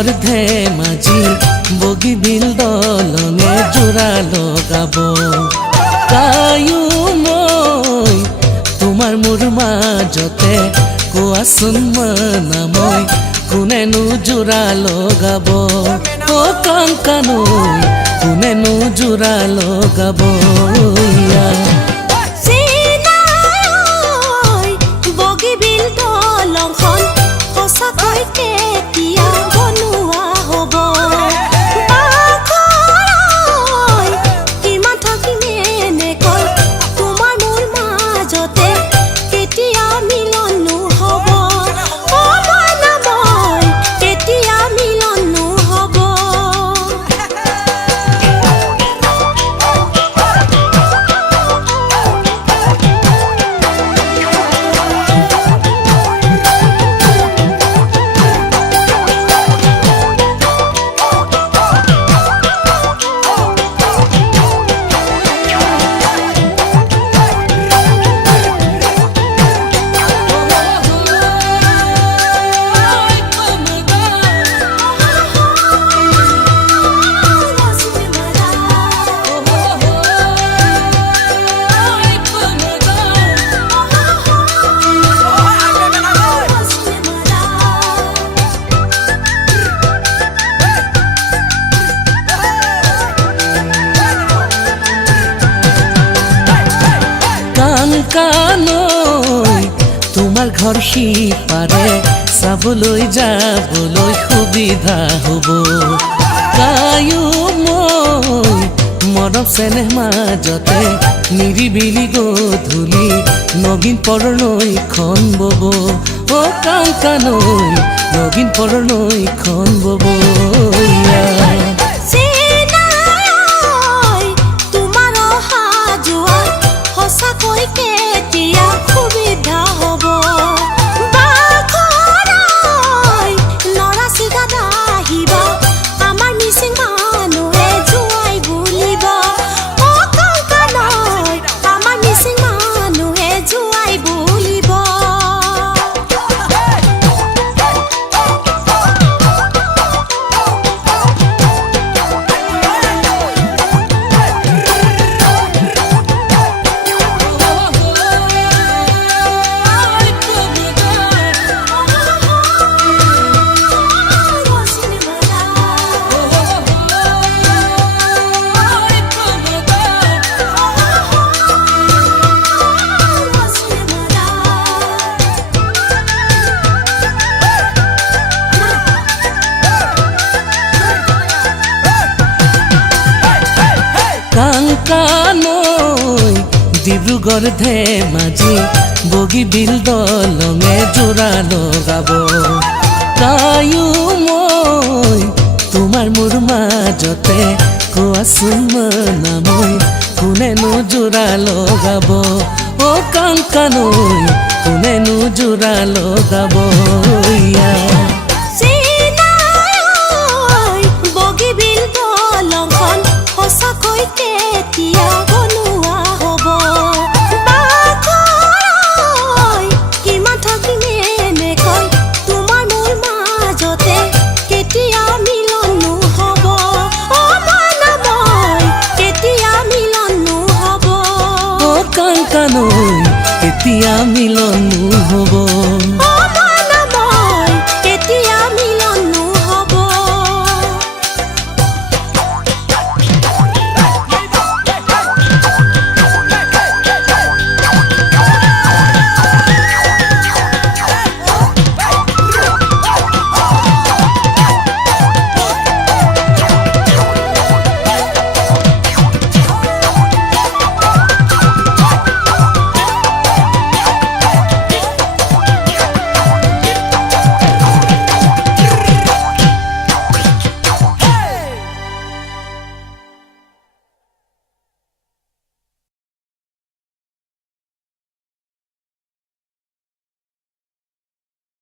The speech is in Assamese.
ডিব্ৰুগড় ধেমাজি বগীবিল দলঙে জোৰা লগাব কায়ো মই তোমাৰ মোৰ মাজতে কোৱাচোন মানা মই কোনেনো জোৰা লগাব অ কাংকানৈ কোনেনো জোৰা লগাব বগীবিল দলংখন সঁচাকৈ কেতিয়া বনোৱা হ'ব কিমান থাকিম এনেকৈ তোমাৰ মোৰ মাজতে কেতিয়া মিলনো হ'ব কেতিয়া মিলনো হ'ব কাংকানৈ তোমাৰ ঘৰ সিপাৰে চাবলৈ যাবলৈ সুবিধা হ'ব কায়ো মই মৰম চেনেহ মাজতে নিৰিবিলি গধূলি নগিন পৰৰ নৈখন বব অ কাংকানৈ নগিন পৰৰ নৈখন বব কেতিয়া সুবিধা হ'ব ল'ৰা ছোৱালী আহিবা আমাৰ মিচিং মানুহে জোৱাই বুলিব অ কাংকানৈ আমাৰ মিচিং মানুহে জোৱাই বুলিব কাংকানৈ ডিব্ৰুগড় ধেমাজি বগীবিল দলঙে জোৰা লগাব কায়ো মই তোমাৰ মোৰ মাজতে কোৱাচোন মানা মই কোনেনো জোৰা লগাব অ কাংকানৈ কোনেনো জোৰা লগাব বগীবিল দলংখন সঁচাকৈ কেতিয়া বনোৱা হ'ব কিমান থাকিম এনেকৈ তোমাৰ মোৰ মাজতে কেতিয়া মিলনো হ'ব কেতিয়া মিলনো হ'ব অ কাংকানৈ কেতিয়া মিলনো হ'ব।